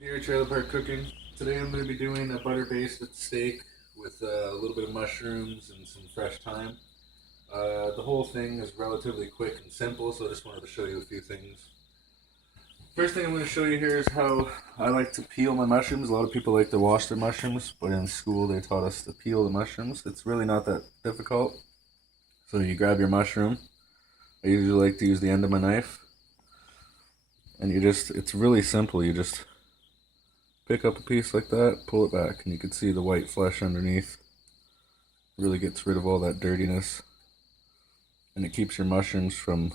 Here at Trailer Park Cooking. Today I'm going to be doing a butter basted steak with a little bit of mushrooms and some fresh thyme. The whole thing is relatively quick and simple, so I just wanted to show you a few things. First thing I'm going to show you here is how I like to peel my mushrooms. A lot of people like to wash their mushrooms, but in school they taught us to peel the mushrooms. It's really not that difficult. So you grab your mushroom. I usually like to use the end of my knife. And it's really simple. You just pick up a piece like that, pull it back, and you can see the white flesh underneath. It really gets rid of all that dirtiness. And it keeps your mushrooms from,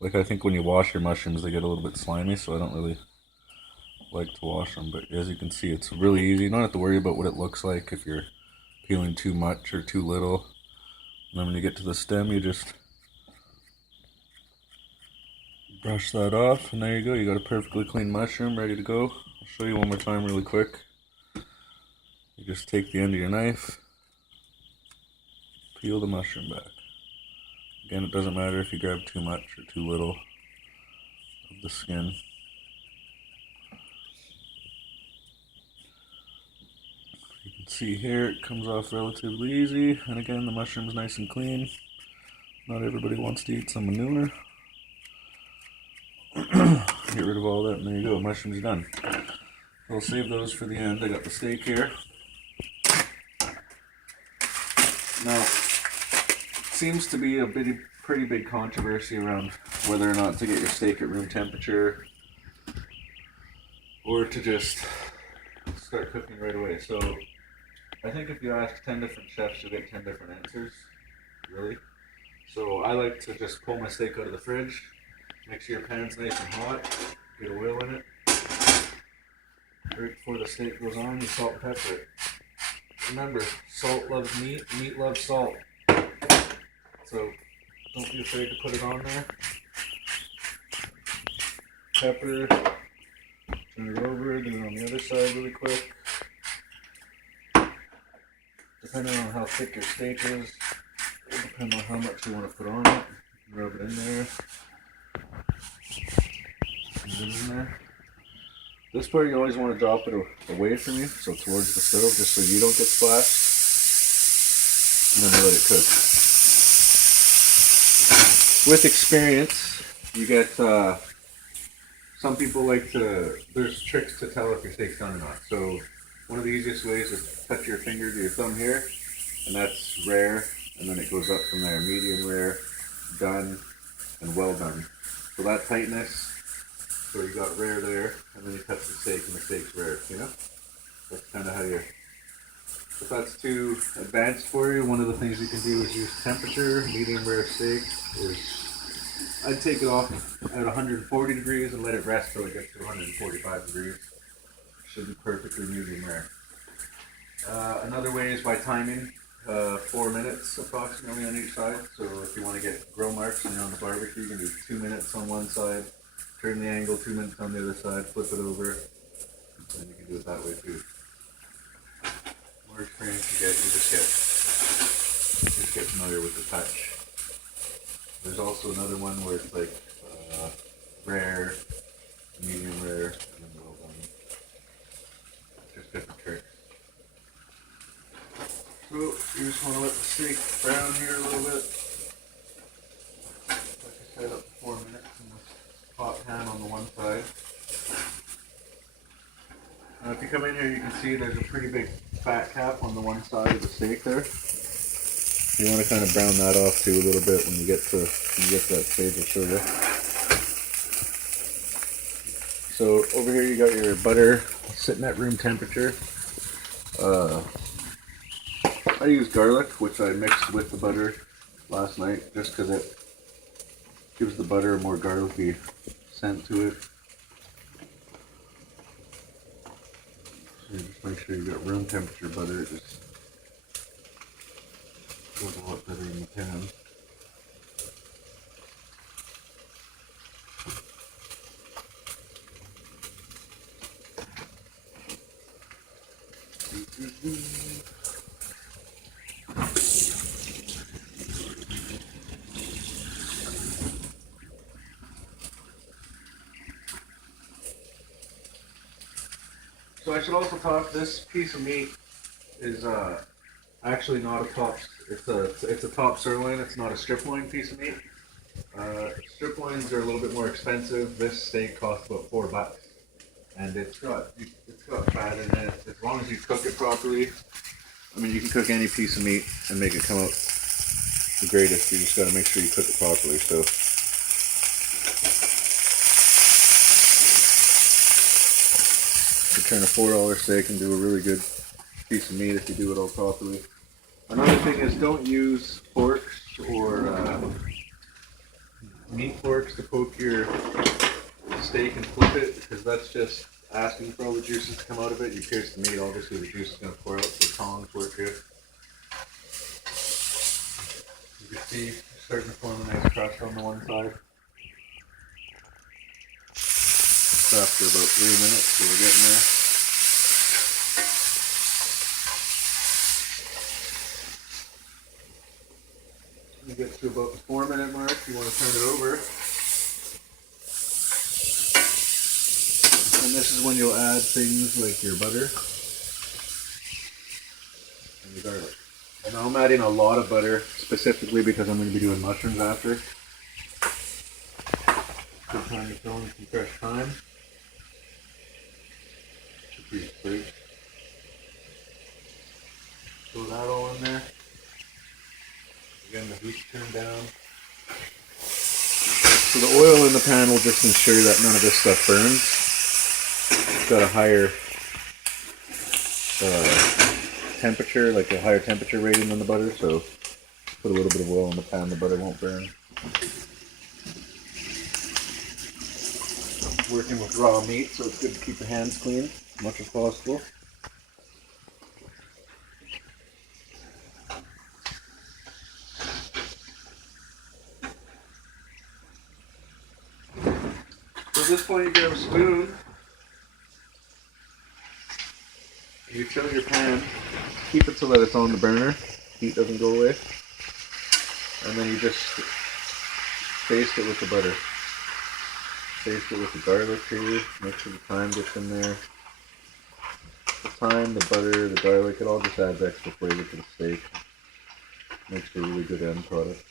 like, I think when you wash your mushrooms, they get a little bit slimy, so I don't really like to wash them. But as you can see, it's really easy. You don't have to worry about what it looks like if you're peeling too much or too little. And then when you get to the stem, you just brush that off, and there you go. You got a perfectly clean mushroom ready to go. I'll show you one more time really quick. You just take the end of your knife, peel the mushroom back. Again, it doesn't matter if you grab too much or too little of the skin. You can see here it comes off relatively easy, and again the mushroom's nice and clean. Not everybody wants to eat some manure. Get rid of all that, and there you go, mushrooms done. I'll save those for the end. I got the steak here. Now, seems to be a pretty big controversy around whether or not to get your steak at room temperature or to just start cooking right away. So I think if you ask 10 different chefs, you'll get 10 different answers, really. So I like to just pull my steak out of the fridge, make sure your pan's nice and hot, get oil in it. Right before the steak goes on, you salt and pepper it. Remember, salt loves meat, meat loves salt. So don't be afraid to put it on there. Pepper, turn it over, do it on the other side really quick. Depending on how thick your steak is, it'll depend on how much you want to put on it. Rub it in there. Put it in there. This part you always want to drop it away from you, so towards the stove, just so you don't get splashed. And then you let it cook. With experience, you get, some people like to, there's tricks to tell if your steak's done or not. So one of the easiest ways is touch your finger to your thumb here, and that's rare, and then it goes up from there. Medium rare, done, and well done. So that tightness, so you got rare there, and then you touch the steak and the steak's rare, you know? That's kind of how you, if that's too advanced for you, one of the things you can do is use temperature. Medium rare steak is, I'd take it off at 140 degrees and let it rest till it gets to 145 degrees. Should be perfectly medium rare. Another way is by timing, 4 minutes approximately on each side. So if you want to get grill marks and you're on the barbecue, you can do 2 minutes on one side, turn the angle 2 minutes on the other side, flip it over, and you can do it that way too. The more experience you get, you just get familiar with the touch. There's also another one where it's like rare, medium rare, and then well done. Just different tricks. So you just want to let the steak brown here a little bit. Like I said, up to 4 minutes in this hot pan on the one side. Now if you come in here, you can see there's a pretty big fat cap on the one side of the steak there. You want to kind of brown that off too a little bit when you get to that stage of sugar. So over here you got your butter sitting at room temperature. I use garlic, which I mixed with the butter last night just because it gives the butter a more garlicky scent to it. So you just make sure you got room temperature butter. It just goes a lot better in the pan. So I should also talk. This piece of meat is actually not a top. It's a top sirloin. It's not a strip loin piece of meat. Strip loins are a little bit more expensive. This steak costs about $4, and it's got fat in it. As long as you cook it properly, I mean, you can cook any piece of meat and make it come out the greatest. You just got to make sure you cook it properly. So. You turn a $4 steak into a really good piece of meat if you do it all properly. Another thing is don't use forks or meat forks to poke your steak and flip it, because that's just asking for all the juices to come out of it. You pierce the meat, obviously the juice is going to pour out, so tongs work good. You can see it's starting to form a nice crust on the one side. It's after about 3 minutes, so we're getting there. You get to about the 4-minute mark, you want to turn it over. And this is when you'll add things like your butter and your garlic. And I'm adding a lot of butter specifically because I'm going to be doing mushrooms after. Good time to throw in some fresh thyme. Should be great. Throw that all in there. Again, the heat's turned down. So the oil in the pan will just ensure that none of this stuff burns. It's got a higher temperature, like a higher temperature rating than the butter, so put a little bit of oil in the pan, the butter won't burn. Working with raw meat, so it's good to keep your hands clean as much as possible. So at this point, you grab a spoon, you fill your pan, keep it so that it's on the burner, heat doesn't go away, and then you just baste it with the butter. Baste it with the garlic too, make sure the thyme gets in there. The thyme, the butter, the garlic, it all just adds extra flavor to the steak. Makes for a really good end product.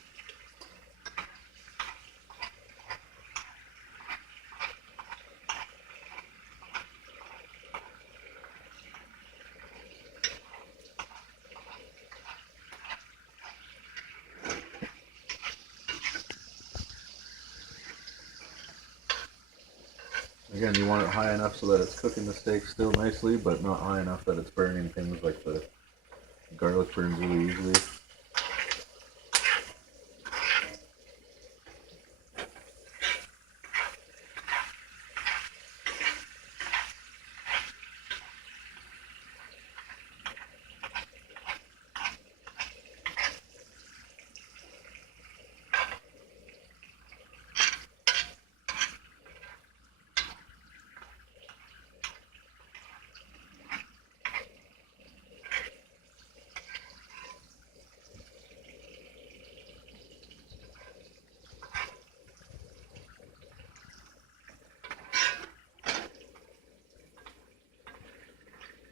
Again, you want it high enough so that it's cooking the steak still nicely, but not high enough that it's burning things like the garlic burns really easily.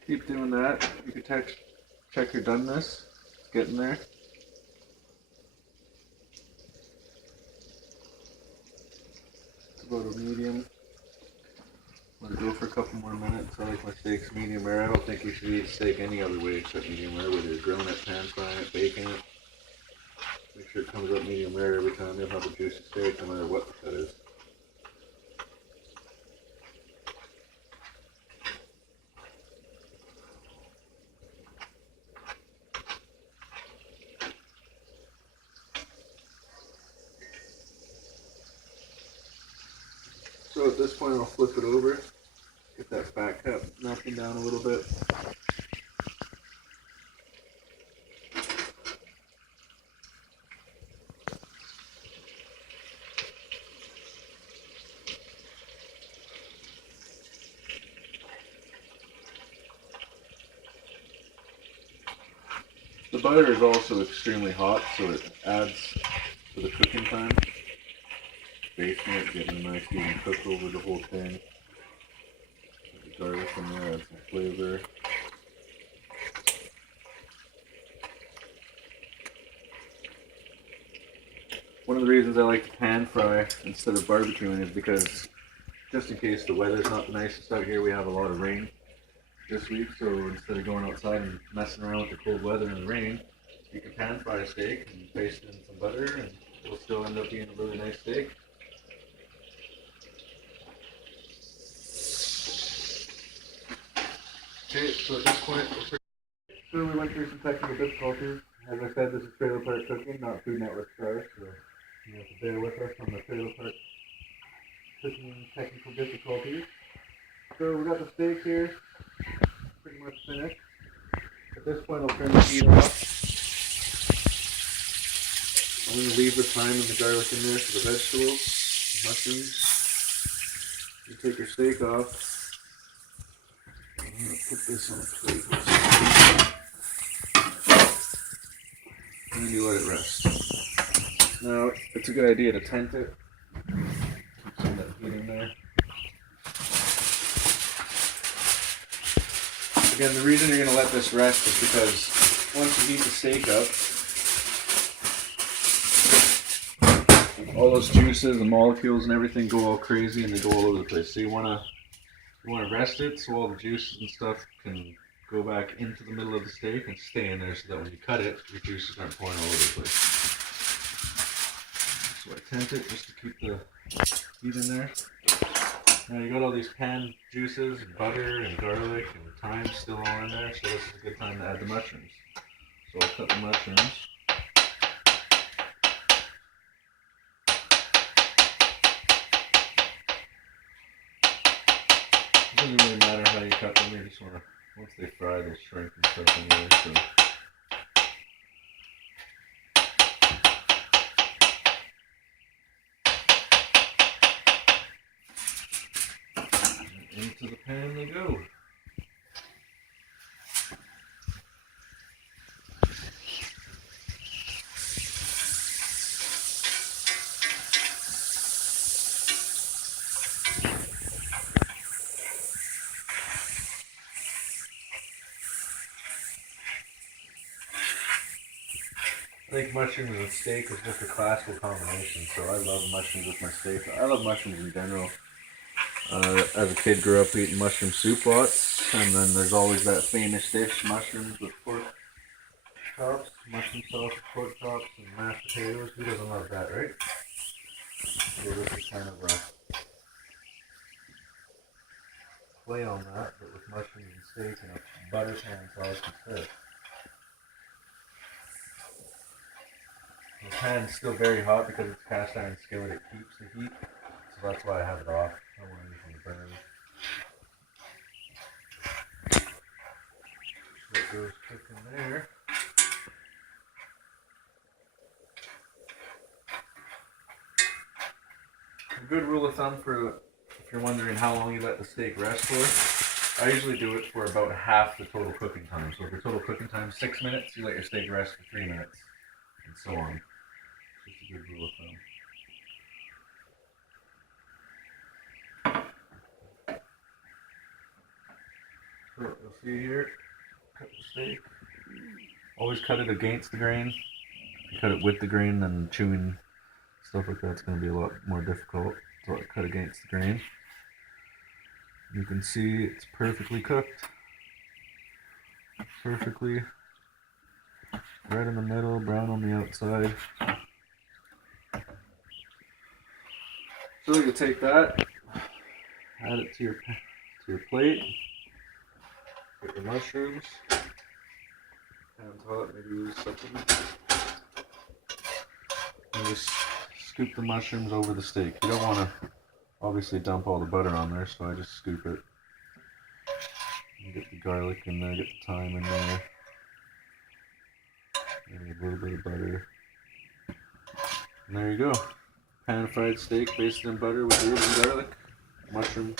Keep doing that. You can check your doneness. It's getting there. It's about a medium. Let it go for a couple more minutes. I like my steaks medium rare. I don't think you should eat steak any other way except medium rare, whether you're grilling it, pan frying it, baking it. Make sure it comes out medium rare every time. You'll have a juicy steak no matter what the cut is. So at this point I'll flip it over, get that fat cap melting down a little bit. The butter is also extremely hot, so it adds to the cooking time. Basting it, getting a nice even cook over the whole thing. The garlic in there, add some flavor. One of the reasons I like to pan fry instead of barbecuing is because just in case the weather's not the nicest out here, we have a lot of rain this week, so instead of going outside and messing around with the cold weather and the rain, you can pan fry a steak and baste it in some butter and it'll still end up being a really nice steak. Okay, so at this point, we went through some technical difficulties. As I said, this is Trailer Park Cooking, not Food Network Stars, so you have to bear with us on the Trailer Park Cooking technical difficulties. So we got the steak here, pretty much finished. At this point, I'll turn the heat off. I'm going to leave the thyme and the garlic in there for the vegetables, the mushrooms. You take your steak off. I'm going to put this on a plate. And then you let it rest. Now, it's a good idea to tent it. Keep some of that heat in there. Again, the reason you're going to let this rest is because once you heat the steak up, all those juices and molecules and everything go all crazy and they go all over the place. So you want to rest it so all the juices and stuff can go back into the middle of the steak and stay in there so that when you cut it, your juices aren't pouring all over the place. So I tent it just to keep the heat in there. Now you got all these canned juices, and butter and garlic and thyme still all in there, so this is a good time to add the mushrooms. So I'll cut the mushrooms. It doesn't really matter how you cut them, you just want to, once they fry, they'll shrink and stuff anyway, so. Into the pan they go. I think mushrooms and steak is just a classical combination, so I love mushrooms with my steak. I love mushrooms in general. As a kid, grew up eating mushroom soup lots, and then there's always that famous dish, mushrooms with pork chops, mushroom sauce with pork chops, and mashed potatoes. Who doesn't love that, right? So this is kind of a play on that, but with mushrooms and steak and a butter pan sauce instead. The pan's still very hot because it's cast iron skillet, it keeps the heat, so that's why I have it off. I don't want anything to burn. So it goes cooking there. A good rule of thumb for if you're wondering how long you let the steak rest for, I usually do it for about half the total cooking time. So if your total cooking time is 6 minutes, you let your steak rest for 3 minutes, and so on. Just a good rule of thumb. So you'll see here, cut the steak. Always cut it against the grain. Cut it with the grain, and chewing stuff like that's going to be a lot more difficult. So I cut against the grain. You can see it's perfectly cooked. Perfectly. Right in the middle, brown on the outside. So you take that, add it to your plate. Get the mushrooms. Hands hot, maybe use something. And just scoop the mushrooms over the steak. You don't want to obviously dump all the butter on there, so I just scoop it. And get the garlic in there, get the thyme in there. Maybe a little bit of butter. And there you go. Pan fried steak basted in butter with herbs and garlic. Mushrooms.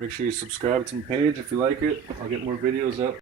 Make sure you subscribe to my page if you like it. I'll get more videos up.